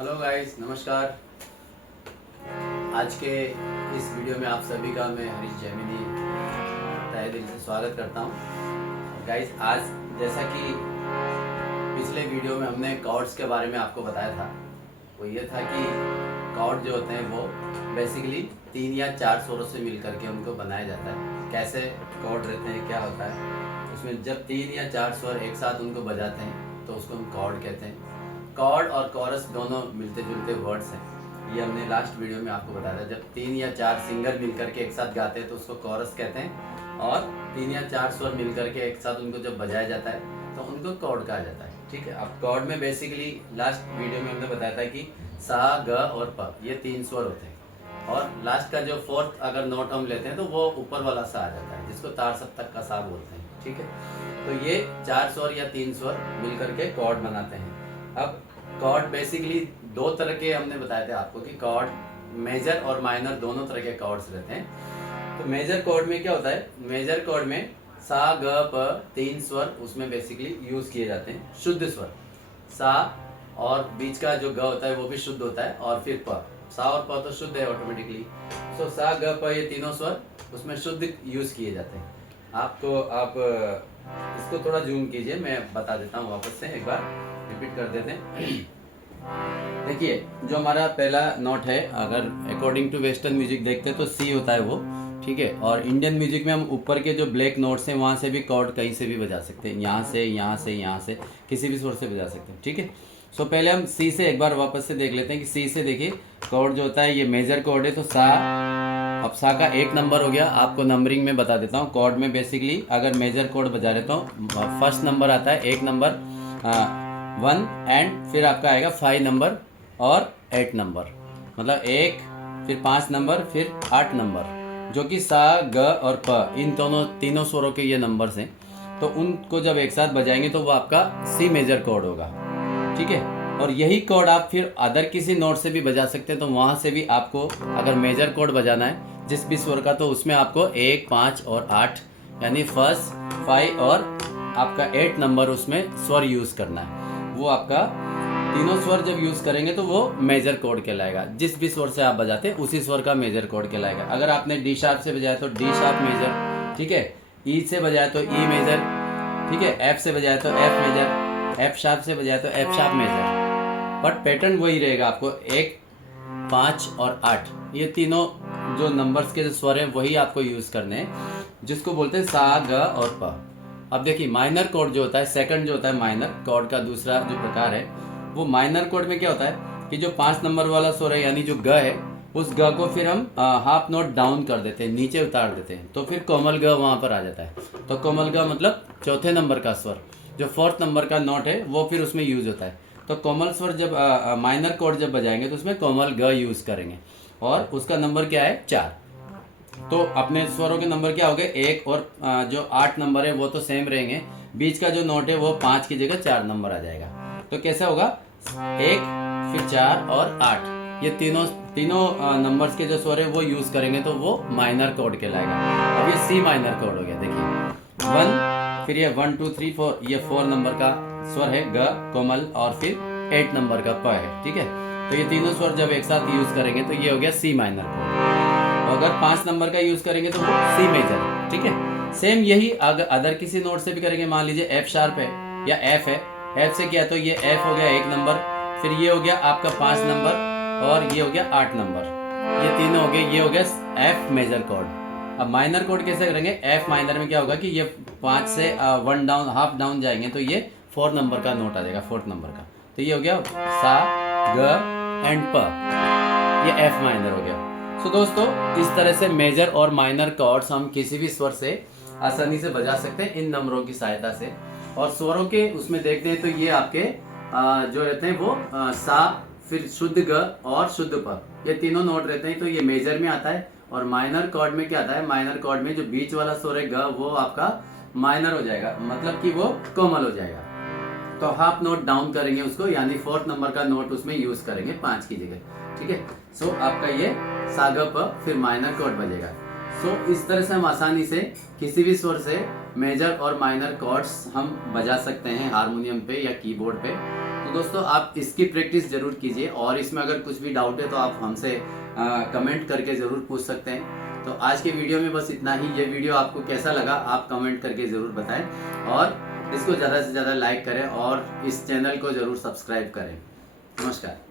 Hello guys, नमस्कार। आज के इस वीडियो में आप सभी का मैं हरीश जैमिनी तहे दिल से स्वागत करता हूँ। गाइस, आज जैसा कि पिछले वीडियो में हमने कॉर्ड्स के बारे में आपको बताया था, वो ये था कि कॉर्ड जो होते हैं वो बेसिकली 3 या 4 स्वरों से मिल करके उनको बनाया जाता है। कैसे कॉर्ड रहते हैं, क्या होता है उसमें, जब 3 या 4 स्वर एक साथ उनको बजाते हैं तो उसको हम कॉर्ड कहते हैं। कॉर्ड और कॉरस दोनों मिलते जुलते वर्ड्स हैं। ये हमने लास्ट वीडियो में आपको बताया था। जब 3 या 4 सिंगर मिलकर के एक साथ गाते हैं तो उसको कॉरस कहते हैं, और 3 या 4 स्वर मिलकर के एक साथ उनको जब बजाया जाता है तो उनको कॉर्ड कहा जाता है। ठीक है। अब कॉर्ड में बेसिकली लास्ट वीडियो में हमने बताया था कि सा, ग और प, ये 3 स्वर होते हैं, और लास्ट का जो 4th अगर नोट हम लेते हैं तो वो ऊपर वाला सा आ जाता है, जिसको तार सप्तक का सा बोलते हैं। ठीक है। तो ये 4 स्वर या 3 स्वर मिलकर के कॉर्ड बनाते हैं। अब कॉर्ड बेसिकली 2 तरह के हमने बताए थे आपको कि कॉर्ड मेजर और माइनर दोनों तरह के कॉर्ड्स रहते हैं। तो मेजर कॉर्ड में क्या होता है, मेजर कॉर्ड में सा, ग, प 3 स्वर उसमें बेसिकली यूज किए जाते हैं। शुद्ध स्वर सा, और बीच का जो ग होता है वो भी शुद्ध होता है, और फिर प। सा और प तो शुद्ध है ऑटोमेटिकली। सो सा, ग, प ये तीनों स्वर उसमें शुद्ध यूज किए जाते हैं। आप इसको थोड़ा जूम कीजिए, मैं बता देता हूँ वापस से, एक बार रिपीट कर देते हैं। देखिए, जो हमारा पहला नोट है, अगर अकॉर्डिंग टू वेस्टर्न म्यूजिक देखते हैं तो सी होता है वो। ठीक है। और इंडियन म्यूजिक में हम ऊपर के जो ब्लैक नोट्स हैं वहाँ से भी कॉर्ड कहीं से भी बजा सकते हैं, यहाँ से, यहाँ से, यहाँ से, किसी भी स्वर से बजा सकते हैं। ठीक है। सो पहले हम सी से एक बार वापस से देख लेते हैं कि सी से देखिए कॉर्ड जो होता है ये मेजर कॉर्ड है, तो सा। अब सा का 1 नंबर हो गया। आपको नंबरिंग में बता देता हूँ। कॉर्ड में बेसिकली अगर मेजर कॉर्ड बजा रहे तो फर्स्ट नंबर आता है, 1 नंबर 1, एंड फिर आपका आएगा 5 नंबर और 8 नंबर, मतलब 1, फिर 5 नंबर, फिर 8 नंबर, जो कि सा, ग और प इन तीनों स्वरों के ये नंबर्स हैं। तो उनको जब एक साथ बजाएंगे तो वो आपका सी मेजर कॉर्ड होगा। ठीक है। और यही कॉर्ड आप फिर अदर किसी नोट से भी बजा सकते हैं, तो वहाँ से भी आपको अगर मेजर कॉर्ड बजाना है जिस भी स्वर का, तो उसमें आपको 1, 5 और 8 यानी फर्स्ट 5 और आपका 8 नंबर उसमें स्वर यूज करना है। वो आपका तीनों स्वर जब यूज करेंगे तो वो मेजर कॉर्ड कहलाएगा। जिस भी स्वर से आप बजाते हैं उसी स्वर का मेजर कॉर्ड कहलाएगा। अगर आपने डी शार्प से बजाया तो डी शार्प मेजर। ठीक है। ई से बजाया तो ई मेजर। ठीक है। एफ से बजाया तो एफ मेजर। एफ शार्प से बजाया तो F sharp major. But pattern वही रहेगा, आपको 1, 5 और 8 ये तीनों जो नंबर्स के जो स्वर हैं वही आपको यूज करने हैं, जिसको बोलते हैं सा, ग और प। अब देखिए, माइनर कॉर्ड जो होता है, सेकंड जो होता है माइनर कॉर्ड का दूसरा जो प्रकार है, वो माइनर कॉर्ड में क्या होता है कि जो 5 नंबर वाला स्वर है यानी जो ग है, उस ग को फिर हम हाफ नोट डाउन कर देते हैं, नीचे उतार देते हैं, तो फिर कोमल ग वहाँ पर आ जाता है। तो कोमल ग मतलब चौथे नंबर का स्वर, जो 4th नंबर का नोट है वो फिर उसमें यूज होता है। तो कोमल स्वर जब माइनर कॉर्ड जब बजाएंगे तो उसमें कोमल ग यूज करेंगे, और उसका नंबर क्या है 4। तो अपने स्वरों के नंबर क्या हो गए, 1 और जो 8 नंबर है वो तो सेम रहेंगे, बीच का जो नोट है वो 5 की जगह 4 नंबर आ जाएगा। तो कैसा होगा, 1, फिर 4 और 8, ये तीनों नंबर्स के जो स्वर है वो यूज करेंगे तो वो माइनर कॉर्ड कहलाएगा। अब ये सी माइनर कॉर्ड हो गया। देखिए 1, फिर ये 1, 2, 3, 4, ये 4 नंबर का स्वर है ग कोमल, और फिर 8 नंबर का प है। ठीक है। तो ये तीनों स्वर जब एक साथ यूज करेंगे तो ये हो गया सी माइनर कॉर्ड। अगर 5 नंबर का यूज करेंगे तो वो सी मेजर। ठीक है। सेम यही अगर अदर किसी नोट से भी करेंगे, मान लीजिए एफ शार्प है या एफ है, एफ से किया तो ये एफ हो गया 1 नंबर, फिर ये हो गया आपका 5 नंबर, और ये हो गया 8 नंबर, ये तीनों हो गए, ये हो गया एफ मेजर कॉर्ड। अब माइनर कॉर्ड कैसे करेंगे, एफ माइनर में क्या होगा कि ये 5 से 1 डाउन, हाफ डाउन जाएंगे तो ये 4 नंबर का नोट आ जाएगा, 4th नंबर का। तो ये हो गया सा, ग एंड प, ये एफ माइनर हो गया। सो दोस्तों, इस तरह से मेजर और माइनर कॉर्ड्स हम किसी भी स्वर से आसानी से बजा सकते हैं इन नंबरों की सहायता से। और स्वरों के उसमें देखते हैं तो ये आपके जो रहते हैं वो सा, फिर शुद्ध ग और शुद्ध प, ये तीनों नोट रहते हैं, तो ये मेजर में आता है। और माइनर कॉर्ड में क्या आता है, माइनर कॉर्ड में जो बीच वाला स्वर है ग, वो आपका माइनर हो जाएगा, मतलब कि वो कोमल हो जाएगा। तो हाफ नोट डाउन करेंगे उसको, यानी 4th नंबर का नोट उसमें यूज करेंगे 5 की जगह। ठीक है। सो आपका ये सा, ग, प, फिर माइनर कॉर्ड बजेगा। सो इस तरह से हम आसानी से किसी भी स्वर से मेजर और माइनर कॉर्ड्स हम बजा सकते हैं हारमोनियम पे या कीबोर्ड पे। तो दोस्तों आप इसकी प्रैक्टिस ज़रूर कीजिए, और इसमें अगर कुछ भी डाउट है तो आप हमसे कमेंट करके ज़रूर पूछ सकते हैं। तो आज के वीडियो में बस इतना ही। ये वीडियो आपको कैसा लगा आप कमेंट करके ज़रूर बताएं, और इसको ज़्यादा से ज़्यादा लाइक करें और इस चैनल को ज़रूर सब्सक्राइब करें। नमस्कार।